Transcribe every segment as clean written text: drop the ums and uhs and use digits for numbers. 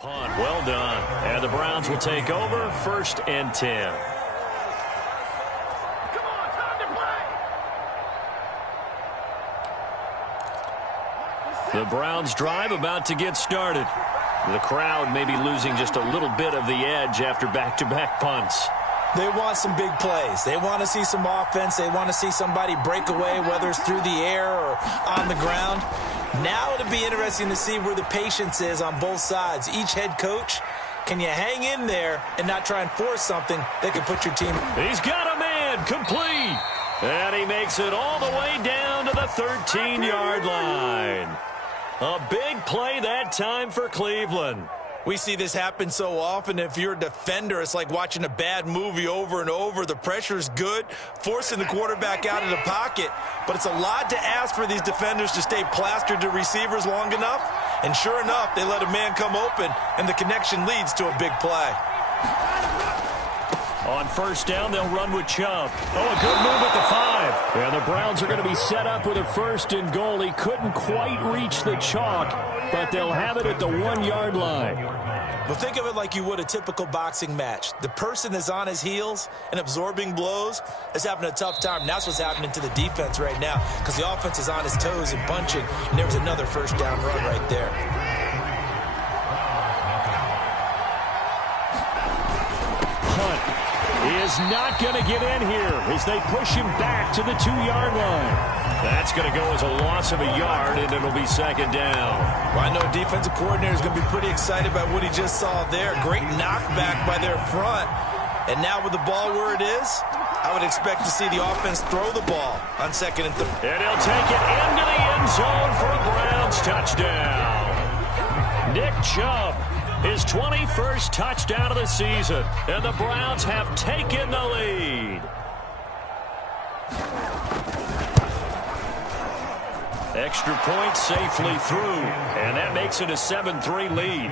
Punt, well done. And the Browns will take over 1st and 10. The Browns drive about to get started. The crowd may be losing just a little bit of the edge after back-to-back punts. They want some big plays. They want to see some offense. They want to see somebody break away, whether it's through the air or on the ground. Now it'll be interesting to see where the patience is on both sides. Each head coach, can you hang in there and not try and force something that can put your team? He's got a man, complete. And he makes it all the way down to the 13-yard line. A big play that time for Cleveland. We see this happen so often. If you're a defender, it's like watching a bad movie over and over. The pressure's good, forcing the quarterback out of the pocket. But it's a lot to ask for these defenders to stay plastered to receivers long enough. And sure enough, they let a man come open, and the connection leads to a big play. On 1st down, they'll run with Chubb. Oh, a good move at the 5. And the Browns are going to be set up with a 1st and goal. He couldn't quite reach the chalk, but they'll have it at the 1-yard line. Well, think of it like you would a typical boxing match. The person is on his heels and absorbing blows is having a tough time. That's what's happening to the defense right now because the offense is on his toes and punching, and there was another 1st down run right there. He is not going to get in here as they push him back to the 2-yard line. That's going to go as a loss of a yard, and it'll be 2nd down. Well, I know a defensive coordinator is going to be pretty excited by what he just saw there. Great knockback by their front. And now with the ball where it is, I would expect to see the offense throw the ball on 2nd and 3rd. And he'll take it into the end zone for a Browns touchdown. Nick Chubb, his 21st touchdown of the season, and the Browns have taken the lead. Extra point safely through, and that makes it a 7-3 lead.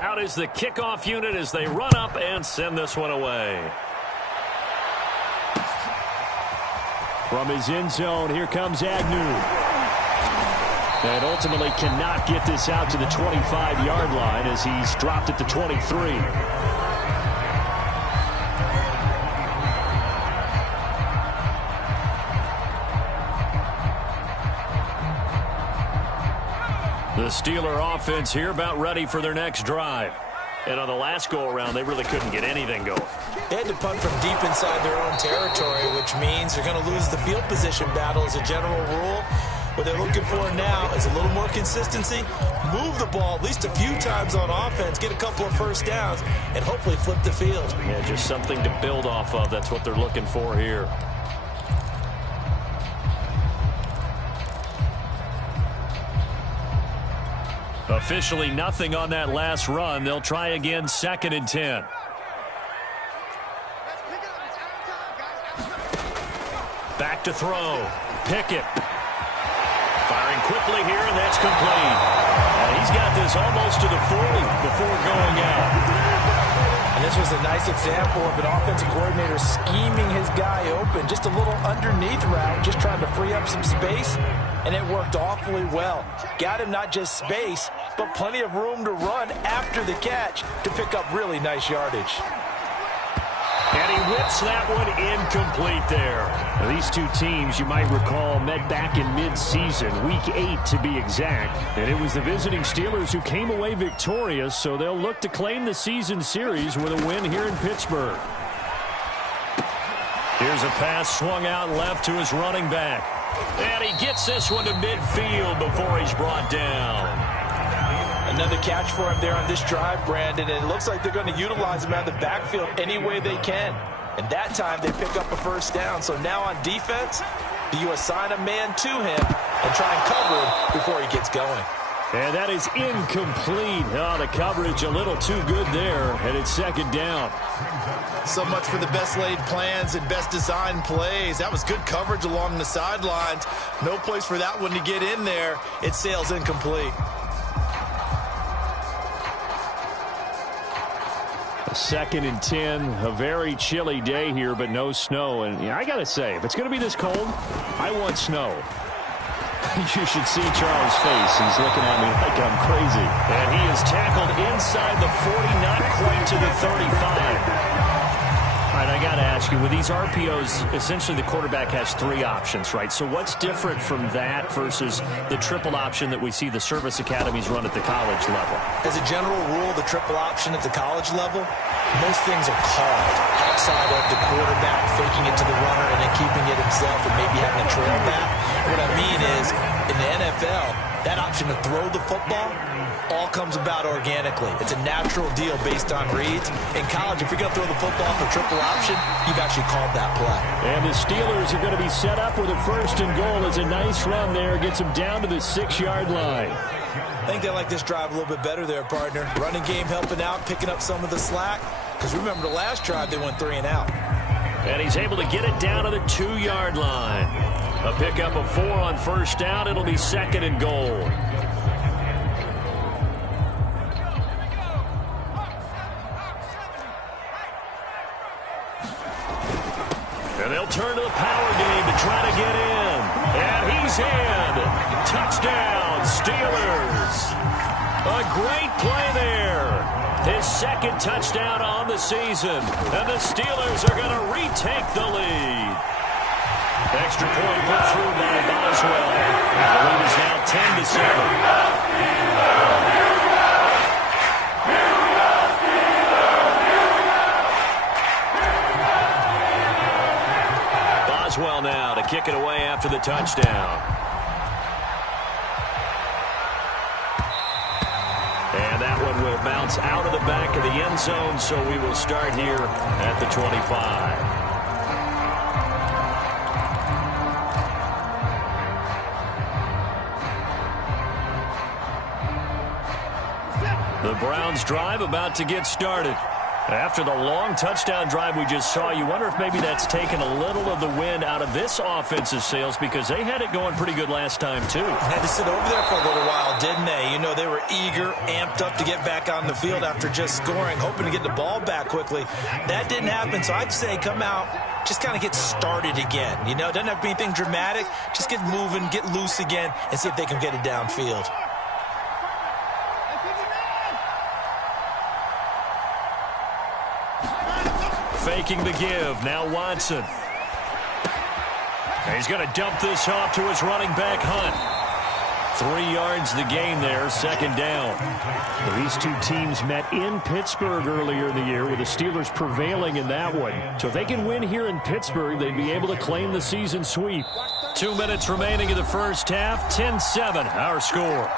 Out is the kickoff unit as they run up and send this one away. From his end zone, here comes Agnew. And ultimately cannot get this out to the 25-yard line as he's dropped at the 23. The Steeler offense here about ready for their next drive. And on the last go-around, they really couldn't get anything going. They had to punt from deep inside their own territory, which means they're going to lose the field position battle as a general rule. What they're looking for now is a little more consistency, move the ball at least a few times on offense, get a couple of 1st downs, and hopefully flip the field. Yeah, just something to build off of. That's what they're looking for here. Officially nothing on that last run. They'll try again 2nd and 10. Back to throw. Pickett. Firing quickly here, and that's complete. And he's got this almost to the 40 before going out. And this was a nice example of an offensive coordinator scheming his guy open. Just a little underneath route, just trying to free up some space, and it worked awfully well. Got him not just space, but plenty of room to run after the catch to pick up really nice yardage. And he whips that one incomplete there. Now, these two teams, you might recall, met back in mid-season, week 8 to be exact. And it was the visiting Steelers who came away victorious, so they'll look to claim the season series with a win here in Pittsburgh. Here's a pass swung out left to his running back. And he gets this one to midfield before he's brought down. Another catch for him there on this drive, Brandon, and it looks like they're going to utilize him out of the backfield any way they can. And that time they pick up a 1st down. So now on defense, you assign a man to him and try and cover him before he gets going. And that is incomplete. Oh, the coverage a little too good there, and it's second down. So much for the best laid plans and best designed plays. That was good coverage along the sidelines. No place for that one to get in there. It sails incomplete. A 2nd and 10, a very chilly day here, but no snow. And yeah, I got to say, if it's going to be this cold, I want snow. You should see Charles' face. He's looking at me like I'm crazy. And he is tackled inside the 40, not quite to the 35. All right, I got to ask you, with these RPOs, essentially the quarterback has 3 options, right? So what's different from that versus the triple option that we see the service academies run at the college level? As a general rule, the triple option at the college level, most things are called outside of the quarterback faking it to the runner and then keeping it himself and maybe having a trail back. What I mean is, in the NFL, that option to throw the football all comes about organically. It's a natural deal based on reads. In college, if you're going to throw the football for triple option, you've actually called that play. And the Steelers are going to be set up with a 1st and goal. It's a nice run there. Gets them down to the 6-yard line. I think they like this drive a little bit better there, partner. Running game helping out, picking up some of the slack. Because remember, the last drive, they went 3 and out. And he's able to get it down to the 2-yard line. A pickup of 4 on 1st down. It'll be 2nd and goal. And they'll turn to the power game to try to get in. And he's in. Touchdown, Steelers. A great play there. His 2nd touchdown on the season. And the Steelers are going to retake the lead. Extra point put through by Boswell. The lead is now 10-7. Well now to kick it away after the touchdown. And that one will bounce out of the back of the end zone, so we will start here at the 25. The Browns drive about to get started. After the long touchdown drive we just saw, you wonder if maybe that's taken a little of the wind out of this offensive sails, because they had it going pretty good last time, too. Had to sit over there for a little while, didn't they? You know, they were eager, amped up to get back on the field after just scoring, hoping to get the ball back quickly. That didn't happen, so I'd say come out, just kind of get started again. You know, it doesn't have to be anything dramatic. Just get moving, get loose again, and see if they can get it downfield. Faking the give. Now Watson. And he's going to dump this off to his running back, Hunt. 3 yards the gain there, 2nd down. Well, these two teams met in Pittsburgh earlier in the year, with the Steelers prevailing in that one. So if they can win here in Pittsburgh, they'd be able to claim the season sweep. 2 minutes remaining in the first half. 10-7, our score.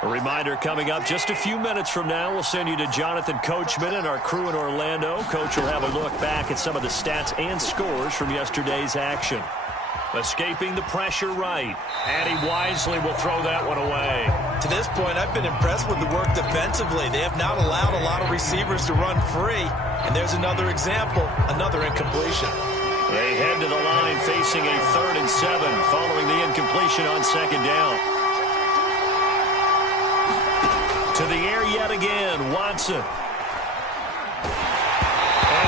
A reminder coming up just a few minutes from now, we'll send you to Jonathan Coachman and our crew in Orlando. Coach will have a look back at some of the stats and scores from yesterday's action. Escaping the pressure right. And he wisely will throw that one away. To this point, I've been impressed with the work defensively. They have not allowed a lot of receivers to run free. And there's another example, another incompletion. They head to the line facing a 3rd and 7 following the incompletion on 2nd down. To the air yet again, Watson. And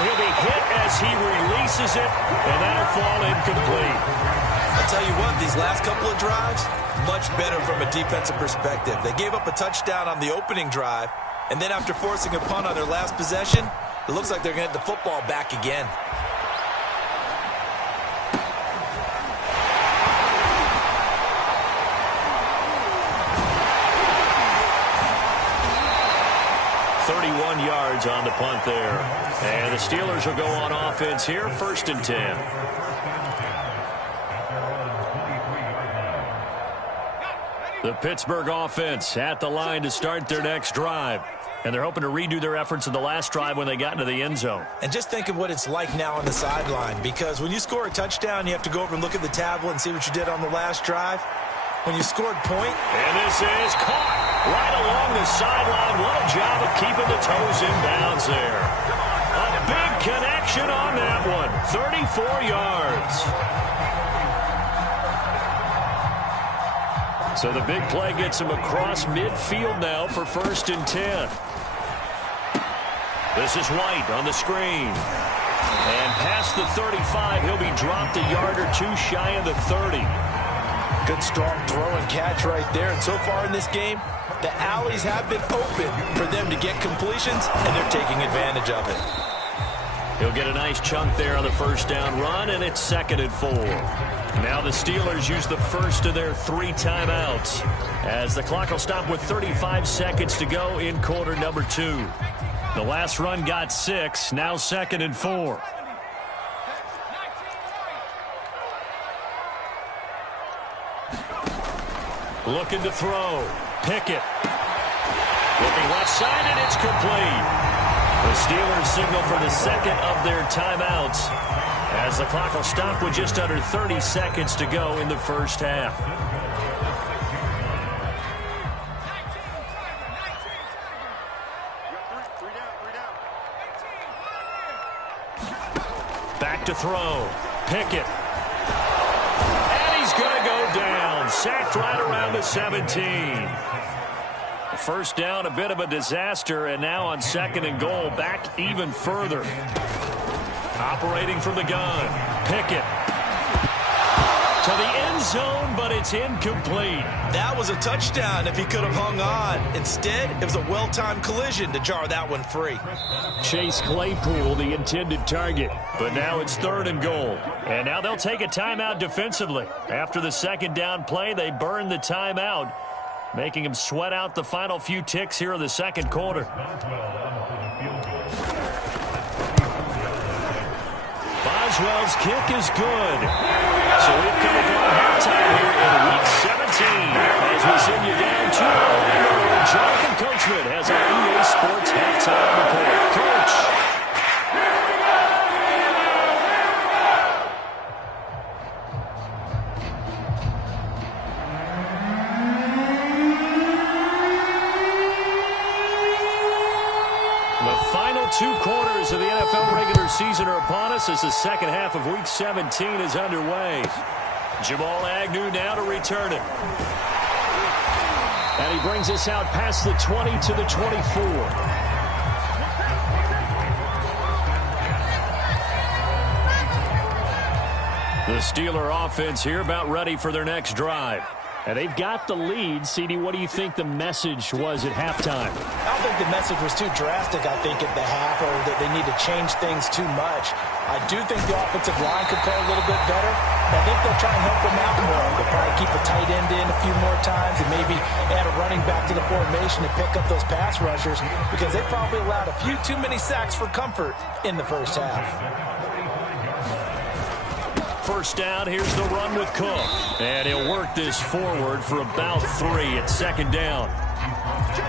he'll be hit as he releases it, and that'll fall incomplete. I'll tell you what, these last couple of drives, much better from a defensive perspective. They gave up a touchdown on the opening drive, and then after forcing a punt on their last possession, it looks like they're going to get the football back again. Yards on the punt there. And the Steelers will go on offense here, 1st and 10. The Pittsburgh offense at the line to start their next drive. And they're hoping to redo their efforts in the last drive when they got into the end zone. And just think of what it's like now on the sideline, because when you score a touchdown, you have to go over and look at the tablet and see what you did on the last drive. When you scored point. And this is caught right along the sideline. What a job of keeping the toes in bounds there. A big connection on that one. 34 yards. So the big play gets him across midfield now for 1st and 10. This is White on the screen. And past the 35, he'll be dropped a yard or two shy of the 30. Good strong throw and catch right there. And so far in this game, the alleys have been open for them to get completions, and they're taking advantage of it. He'll get a nice chunk there on the first down run, and it's 2nd and 4. Now the Steelers use the first of their 3 timeouts as the clock will stop with 35 seconds to go in quarter number 2. The last run got 6, now 2nd and 4. Looking to throw. Pickett. Looking left side, and it's complete. The Steelers signal for the second of their timeouts as the clock will stop with just under 30 seconds to go in the first half. Back to throw. Pickett. And he's going to go down. Sacked right around the 17. First down, a bit of a disaster, and now on 2nd and goal, back even further. Operating from the gun. Pickett. To the end zone, but it's incomplete. That was a touchdown if he could have hung on. Instead, it was a well-timed collision to jar that one free. Chase Claypool, the intended target. But now it's 3rd and goal. And now they'll take a timeout defensively. After the 2nd down play, they burn the timeout, making them sweat out the final few ticks here in the 2nd quarter. Boswell's kick is good. So we've come upon halftime here in Week 17 as we send you down to Orlando, where Jonathan Coachman has our EA Sports halftime report. Coach. The final 2 quarters of the NFL regular season are upon us as the second half of Week 17 is underway. Jamal Agnew now to return it. And he brings us out past the 20 to the 24. The Steeler offense here about ready for their next drive. And they've got the lead. CD, what do you think the message was at halftime? I don't think the message was too drastic, I think, at the half, or that they need to change things too much. I do think the offensive line could play a little bit better. I think they'll try and help them out more. They'll probably keep a tight end in a few more times and maybe add a running back to the formation to pick up those pass rushers, because they probably allowed a few too many sacks for comfort in the first half. First down, here's the run with Cook. And he'll work this forward for about 3 at 2nd down.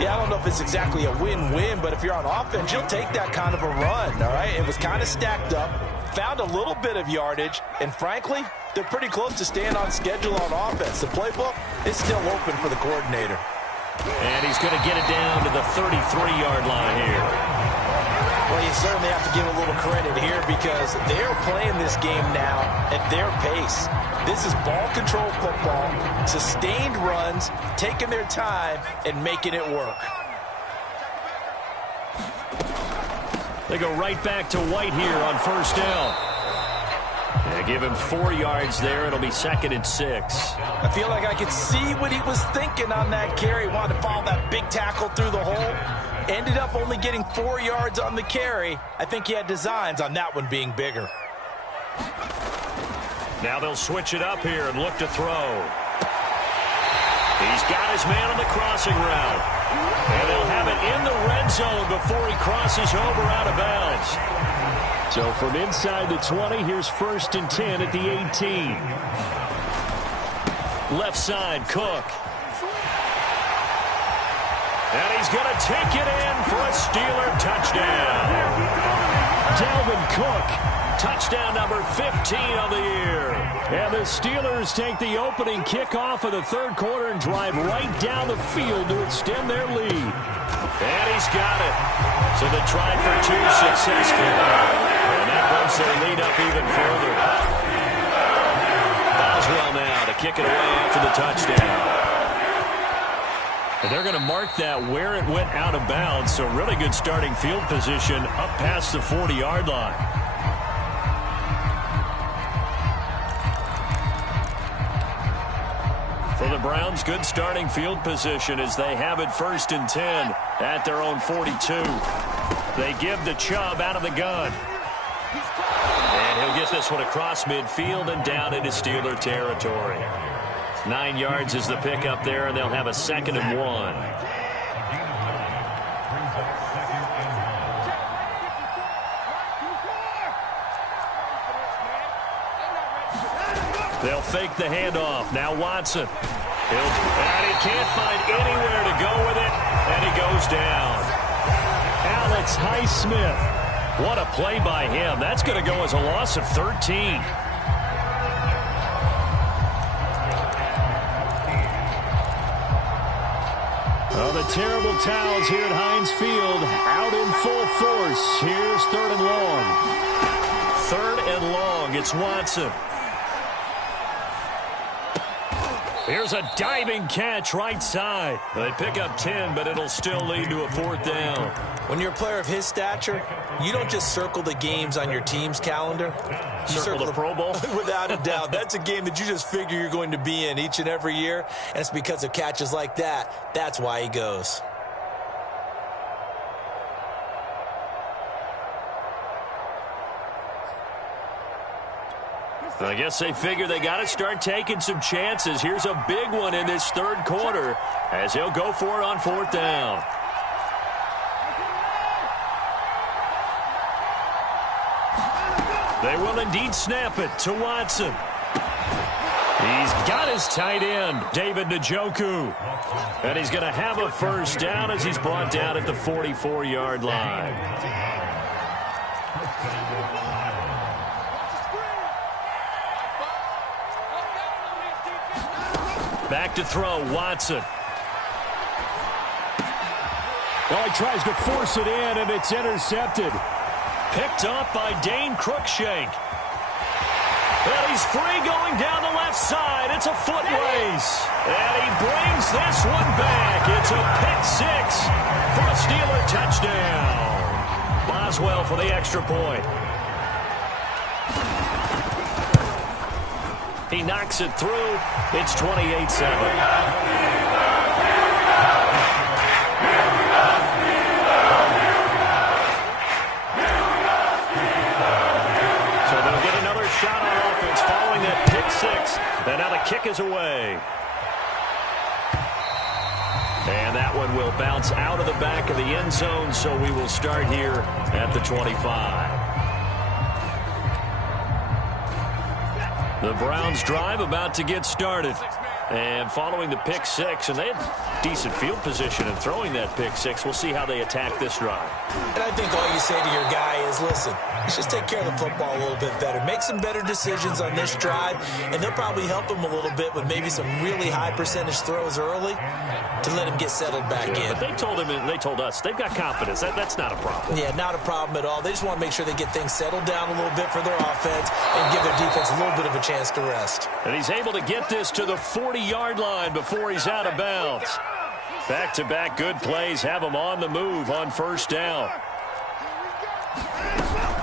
Yeah, I don't know if it's exactly a win-win, but if you're on offense, you'll take that kind of a run, all right? It was kind of stacked up, found a little bit of yardage, and frankly, they're pretty close to staying on schedule on offense. The playbook is still open for the coordinator. And he's going to get it down to the 33-yard line here. Well, you certainly have to give a little credit here because they're playing this game now at their pace. This is ball control football, sustained runs, taking their time, and making it work. They go right back to White here on first down. They give him 4 yards there. It'll be 2nd and 6. I feel like I could see what he was thinking on that carry. Wanted to follow that big tackle through the hole. Ended up only getting 4 yards on the carry. I think he had designs on that one being bigger. Now they'll switch it up here and look to throw. He's got his man on the crossing route. And they'll have it in the red zone before he crosses over out of bounds. So from inside the 20, here's 1st and 10 at the 18. Left side, Cook. And he's going to take it in for a Steeler touchdown. Dalvin Cook, touchdown number 15 on the year. And the Steelers take the opening kickoff of the third quarter and drive right down the field to extend their lead. And he's got it. So the try for two successful. And that bumps their lead up even further. Boswell now to kick it away after the touchdown. And they're going to mark that where it went out of bounds. So really good starting field position up past the 40-yard line. For the Browns, good starting field position as they have it 1st and 10 at their own 42. They give the Chubb out of the gun. And he'll get this one across midfield and down into Steeler territory. 9 yards is the pickup there, and they'll have a 2nd and 1. They'll fake the handoff. Now Watson. And he can't find anywhere to go with it, and he goes down. Alex Highsmith. What a play by him. That's going to go as a loss of 13. Oh, the terrible towels here at Heinz Field out in full force. Here's 3rd and long. 3rd and long. It's Watson. Here's a diving catch right side. They pick up 10, but it'll still lead to a 4th down. When you're a player of his stature, you don't just circle the games on your team's calendar. You circle the Pro Bowl? Without a doubt. That's a game that you just figure you're going to be in each and every year, and it's because of catches like that. That's why he goes. I guess they figure they got to start taking some chances. Here's a big one in this 3rd quarter as he'll go for it on 4th down. They will indeed snap it to Watson. He's got his tight end, David Njoku. And he's going to have a 1st down as he's brought down at the 44-yard line. Back to throw, Watson. Well, he tries to force it in, and it's intercepted. Picked up by Dane Cruikshank. Well, he's free going down the left side. It's a foot race. And he brings this one back. It's a pick 6 for a Steeler touchdown. Boswell for the extra point. He knocks it through. It's 28-7. Shot on offense following that pick 6. And now the kick is away. And that one will bounce out of the back of the end zone, so we will start here at the 25. The Browns drive about to get started. And following the pick 6, and they had decent field position in throwing that pick 6. We'll see how they attack this drive. And I think all you say to your guy is, listen, let's just take care of the football a little bit better. Make some better decisions on this drive, and they'll probably help him a little bit with maybe some really high percentage throws early to let him get settled back in. But they told him, and they told us, they've got confidence. That's not a problem. Yeah, not a problem at all. They just want to make sure they get things settled down a little bit for their offense and give their defense a little bit of a chance to rest. And he's able to get this to the 40-yard line before he's out of bounds. Back-to-back good plays have him on the move on 1st down.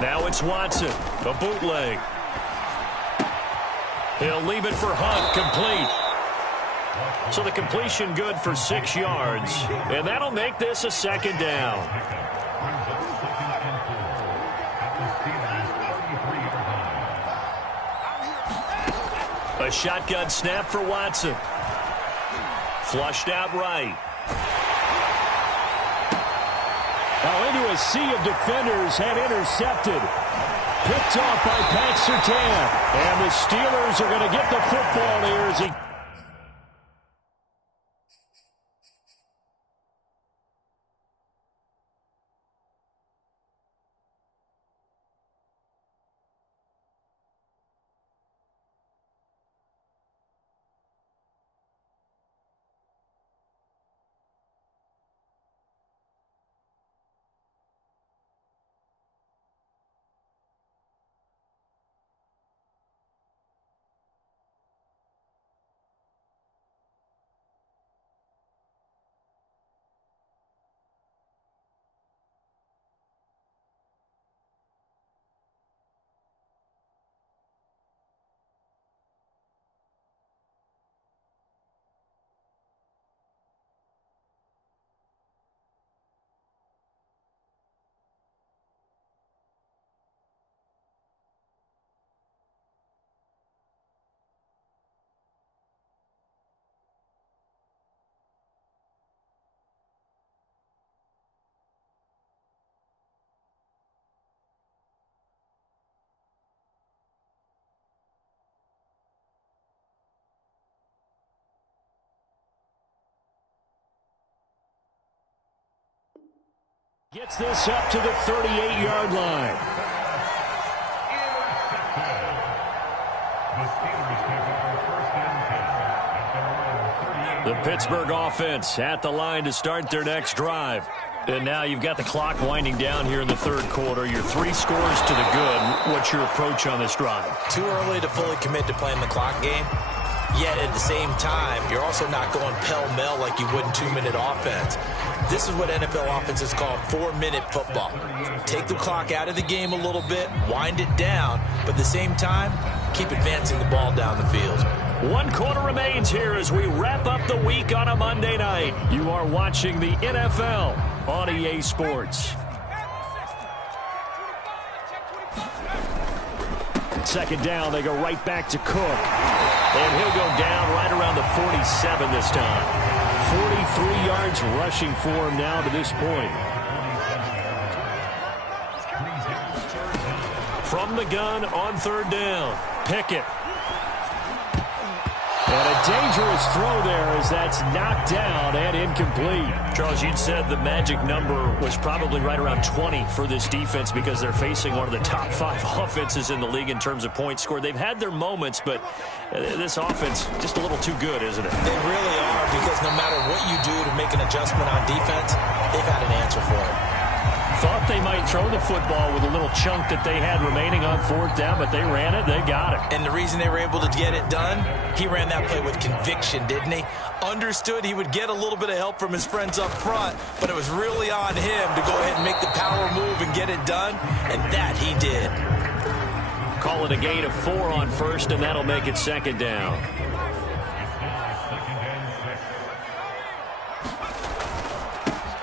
Now it's Watson, a bootleg. He'll leave it for Hunt, complete. So the completion good for 6 yards, and that'll make this a 2nd down. A shotgun snap for Watson. Flushed out right. Now into a sea of defenders and intercepted. Picked off by Pat Surtain. And the Steelers are going to get the football here as he Gets this up to the 38-yard line. The Pittsburgh offense at the line to start their next drive. And now you've got the clock winding down here in the third quarter. You're 3 scores to the good. What's your approach on this drive? Too early to fully commit to playing the clock game. Yet at the same time, you're also not going pell-mell like you would in 2-minute offense. This is what NFL offenses call 4-minute football. Take the clock out of the game a little bit, wind it down, but at the same time, keep advancing the ball down the field. 1 quarter remains here as we wrap up the week on a Monday night. You are watching the NFL on EA Sports. Second down, they go right back to Cook. And he'll go down right around the 47 this time. 43 yards rushing for him now to this point. From the gun on third down, Pickett. And a dangerous throw there as that's knocked down and incomplete. Charles, you'd said the magic number was probably right around 20 for this defense because they're facing one of the top 5 offenses in the league in terms of points scored. They've had their moments, but this offense just a little too good, isn't it? They really are, because no matter what you do to make an adjustment on defense, they've had an answer for it. Thought they might throw the football with a little chunk that they had remaining on fourth down, but they ran it, they got it. And the reason they were able to get it done, he ran that play with conviction, didn't he? Understood he would get a little bit of help from his friends up front, but it was really on him to go ahead and make the power move and get it done, and that he did. Call it a gain of 4 on first, and that'll make it second down.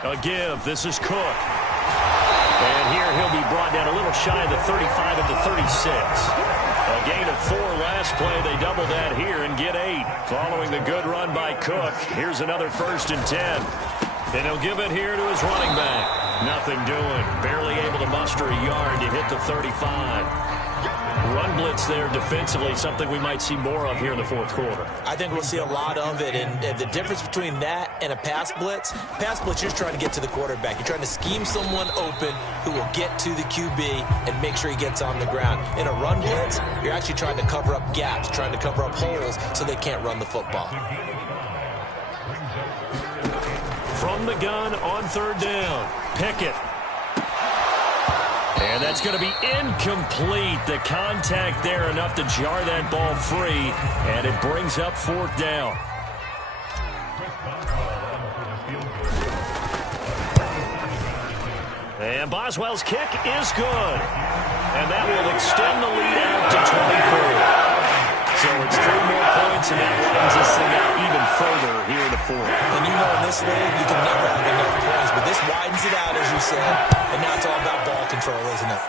A give, this is Cook. And here he'll be brought down a little shy of the 35 at the 36. A gain of 4 last play. They double that here and get 8. Following the good run by Cook, here's another 1st and 10. And he'll give it here to his running back. Nothing doing. Barely able to muster a yard to hit the 35. Run blitz there defensively, something we might see more of here in the fourth quarter. I think we'll see a lot of it, and the difference between that and a pass blitz, you're just trying to get to the quarterback. You're trying to scheme someone open who will get to the QB and make sure he gets on the ground. In a run blitz, you're actually trying to cover up gaps, trying to cover up holes so they can't run the football. From the gun on third down, Pickett. And that's going to be incomplete. The contact there enough to jar that ball free, and it brings up fourth down. And Boswell's kick is good. And that will extend the lead out to 24. So it's 3 more points, and that widens this thing out even further here in the fourth. And you know in this league, you can never have enough points, but this widens it out, as you said, and now it's all about ball control, isn't it?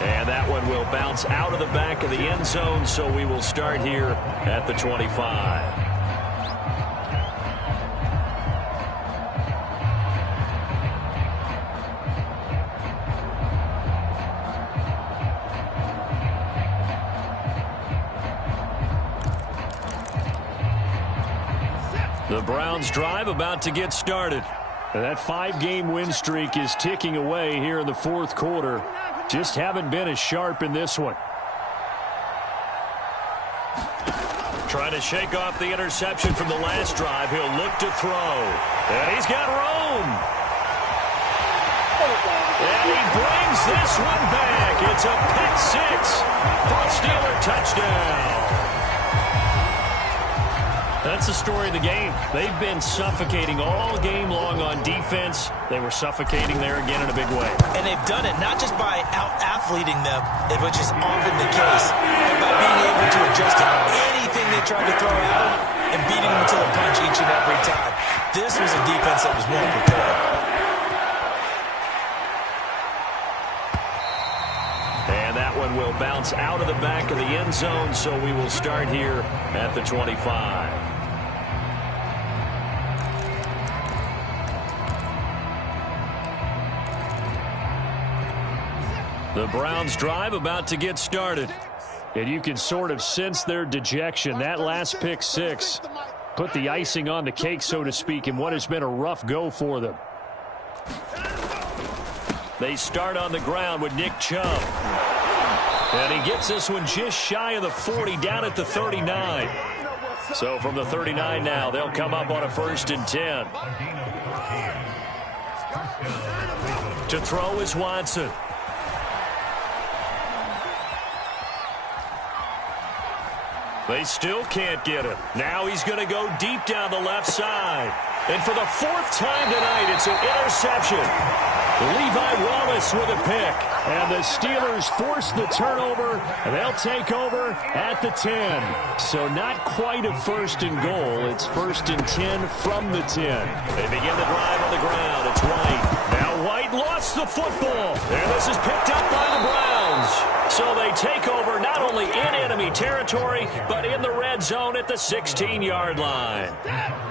And that one will bounce out of the back of the end zone, so we will start here at the 25. The Browns drive about to get started. That 5-game win streak is ticking away here in the fourth quarter. Just haven't been as sharp in this one. Trying to shake off the interception from the last drive. He'll look to throw. And he's got room. And he brings this one back. It's a pick 6 for a Steeler touchdown. That's the story of the game. They've been suffocating all game long on defense. They were suffocating there again in a big way. And they've done it not just by out-athleting them, which is often the case, but by being able to adjust to anything they tried to throw at them and beating them to the punch each and every time. This was a defense that was well prepared. And that one will bounce out of the back of the end zone, so we will start here at the 25. The Browns drive about to get started. And you can sort of sense their dejection. That last pick 6 put the icing on the cake, so to speak, in what has been a rough go for them. They start on the ground with Nick Chubb. And he gets this one just shy of the 40, down at the 39. So from the 39 now, they'll come up on a 1st and 10. To throw is Watson. They still can't get him. Now he's going to go deep down the left side. And for the 4th time tonight, it's an interception. Levi Wallace with a pick. And the Steelers force the turnover, and they'll take over at the 10. So not quite a 1st and goal. It's 1st and 10 from the 10. They begin the drive on the ground. It's White. Now White lost the football. And this is picked up by the Browns. So they take over not only in enemy territory, but in the red zone at the 16-yard line.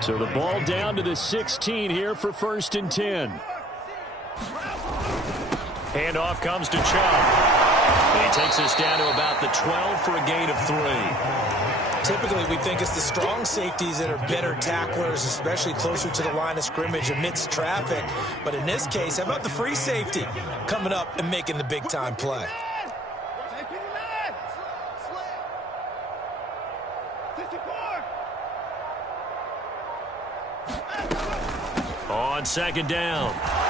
So the ball down to the 16 here for 1st and 10. Handoff comes to Chubb. And he takes us down to about the 12 for a gain of 3. Typically, we think it's the strong safeties that are better tacklers, especially closer to the line of scrimmage amidst traffic. But in this case, how about the free safety coming up and making the big-time play? On 2nd down,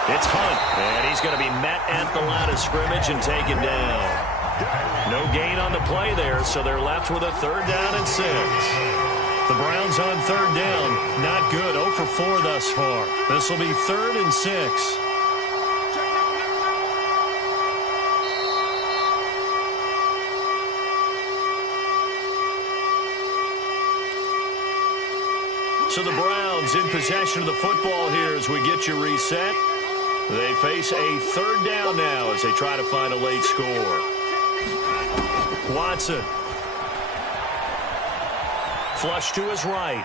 it's Hunt, and he's going to be met at the line of scrimmage and taken down. No gain on the play there, so they're left with a 3rd down and 6. The Browns on 3rd down, not good, 0 for 4 thus far. This will be 3rd and 6. So the Browns in possession of the football here as we get you reset. They face a 3rd down now as they try to find a late score. Watson. Flush to his right.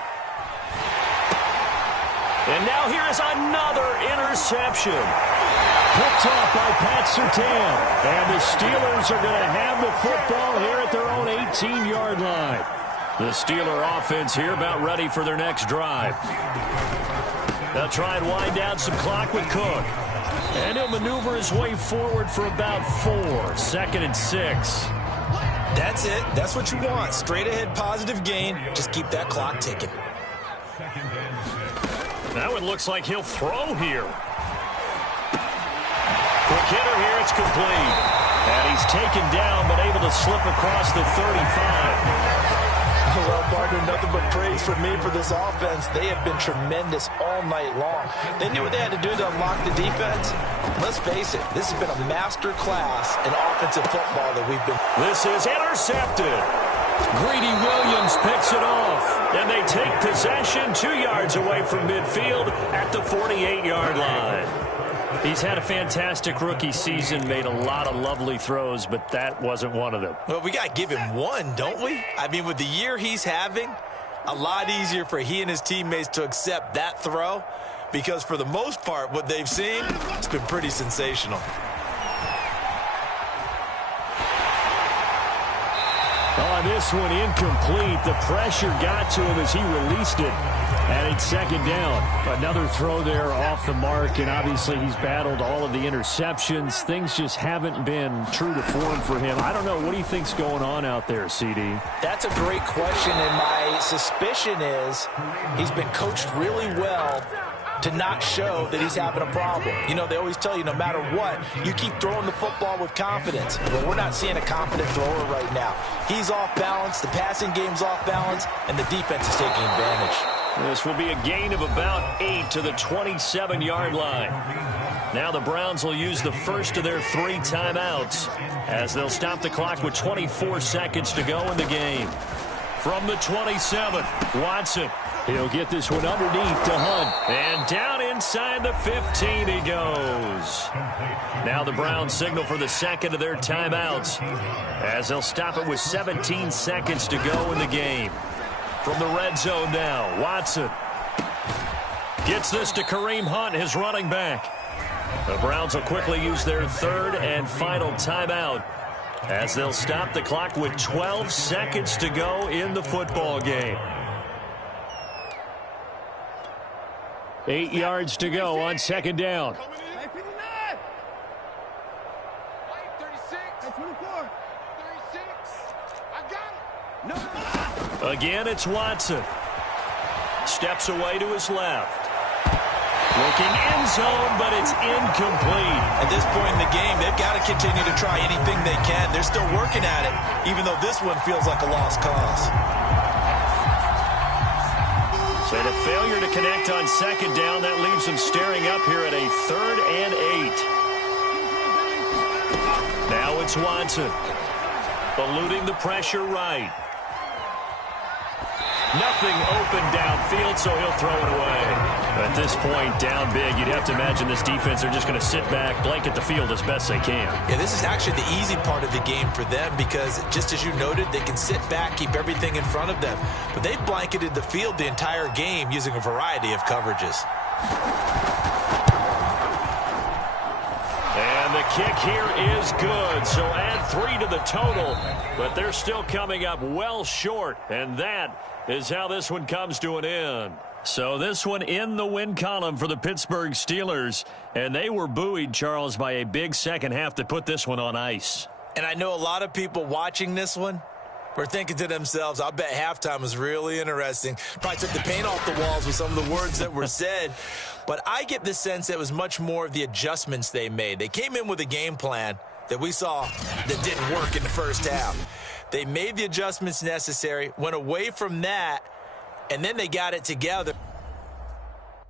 And now here is another interception. Picked off by Pat Surtain. And the Steelers are going to have the football here at their own 18-yard line. The Steeler offense here about ready for their next drive. They'll try and wind down some clock with Cook. And he'll maneuver his way forward for about 4. 2nd and 6. That's it. That's what you want. Straight ahead positive gain. Just keep that clock ticking. That one looks like he'll throw here. Quick hitter here. It's complete. And he's taken down but able to slip across the 35. Well, partner, nothing but praise for me for this offense. They have been tremendous all night long. They knew what they had to do to unlock the defense. Let's face it, this has been a master class in offensive football that we've been. This is intercepted. Greedy Williams picks it off. And they take possession 2 yards away from midfield at the 48-yard line. He's had a fantastic rookie season, made a lot of lovely throws, but that wasn't one of them. Well, we got to give him one, don't we? I mean, with the year he's having, a lot easier for he and his teammates to accept that throw because for the most part, what they've seen, it's been pretty sensational. On this one, incomplete. The pressure got to him as he released it. And it's 2nd down. Another throw there off the mark, and obviously he's battled all of the interceptions. Things just haven't been true to form for him. I don't know. What do you think's going on out there, CD? That's a great question, and my suspicion is he's been coached really well to not show that he's having a problem. You know, they always tell you no matter what, you keep throwing the football with confidence. But we're not seeing a confident thrower right now. He's off balance, the passing game's off balance, and the defense is taking advantage. This will be a gain of about 8 to the 27-yard line. Now the Browns will use the first of their 3 timeouts as they'll stop the clock with 24 seconds to go in the game. From the 27, Watson. He'll get this one underneath to Hunt. And down inside the 15 he goes. Now the Browns signal for the second of their timeouts as they'll stop it with 17 seconds to go in the game. From the red zone now, Watson gets this to Kareem Hunt, his running back. The Browns will quickly use their 3rd and final timeout as they'll stop the clock with 12 seconds to go in the football game. 8 yards to go on second down. Again, it's Watson. Steps away to his left. Looking end zone, but it's incomplete. At this point in the game, they've got to continue to try anything they can. They're still working at it, even though this one feels like a lost cause. So the failure to connect on second down, that leaves them staring up here at a 3rd and 8. Now it's Watson. Eluding the pressure right. Nothing open downfield, so he'll throw it away. At this point, down big, you'd have to imagine this defense are just going to sit back, blanket the field as best they can. Yeah, this is actually the easy part of the game for them because, just as you noted, they can sit back, keep everything in front of them. But they've blanketed the field the entire game using a variety of coverages. And the kick here is good, so add 3 to the total, but they're still coming up well short, and that is how this one comes to an end. So this one in the win column for the Pittsburgh Steelers, and they were buoyed, Charles, by a big second half to put this one on ice. And I know a lot of people watching this one were thinking to themselves, I'll bet halftime was really interesting. Probably took the paint off the walls with some of the words that were said. But I get the sense that it was much more of the adjustments they made. They came in with a game plan that we saw that didn't work in the first half. They made the adjustments necessary, went away from that, and then they got it together.